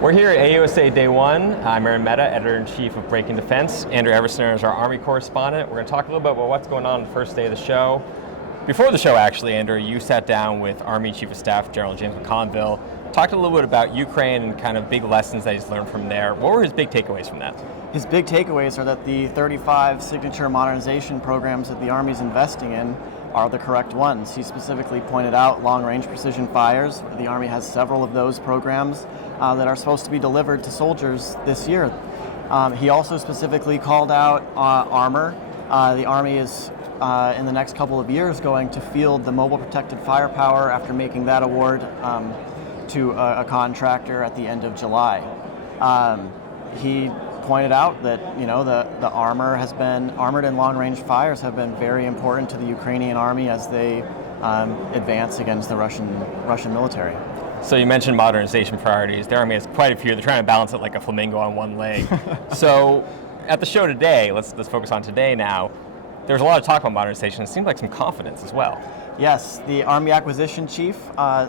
We're here at AUSA Day 1. I'm Mehta, Editor-in-Chief of Breaking Defense. Andrew Eversden is our Army correspondent. We're going to talk a little bit about what's going on the first day of the show. Before the show, actually, Andrew, you sat down with Army Chief of Staff General James McConville, talked a little bit about Ukraine and kind of big lessons that he's learned from there. What were his big takeaways from that? His big takeaways are that the 35 signature modernization programs that the Army's investing in are the correct ones. He specifically pointed out long-range precision fires. The Army has several of those programs that are supposed to be delivered to soldiers this year. He also specifically called out armor. The Army is, in the next couple of years, going to field the mobile protected firepower after making that award to a contractor at the end of July. He pointed out that the armored and long-range fires have been very important to the Ukrainian army as they advance against the Russian military. So you mentioned modernization priorities. The Army has quite a few. They're trying to balance it like a flamingo on one leg. So at the show today, let's focus on today now. There's a lot of talk about modernization. It seemed like some confidence as well. Yes, the Army Acquisition Chief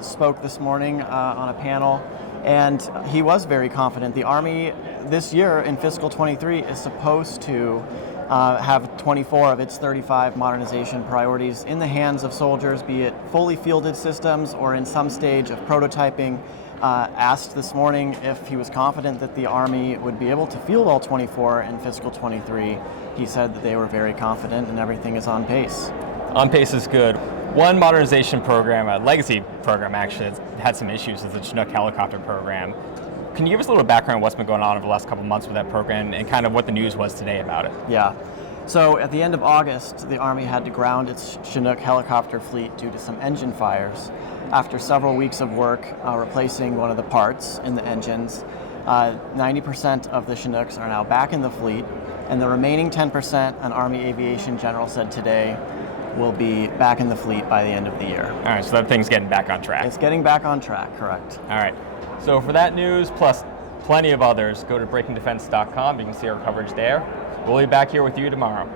spoke this morning on a panel, and he was very confident. The Army this year in fiscal 23 is supposed to have 24 of its 35 modernization priorities in the hands of soldiers, be it fully fielded systems or in some stage of prototyping. Asked this morning if he was confident that the Army would be able to field all 24 in fiscal 23. He said that they were very confident and everything is on pace. On pace is good. One modernization program, a legacy program actually, that's had some issues is the Chinook helicopter program. Can you give us a little background on what's been going on over the last couple of months with that program and kind of what the news was today about it? Yeah. So at the end of August, the Army had to ground its Chinook helicopter fleet due to some engine fires. After several weeks of work replacing one of the parts in the engines, 90% of the Chinooks are now back in the fleet, and the remaining 10%, an Army aviation general said today, will be back in the fleet by the end of the year. All right, so that thing's getting back on track. It's getting back on track, correct. All right. So for that news, plus plenty of others, go to breakingdefense.com. You can see our coverage there. We'll be back here with you tomorrow.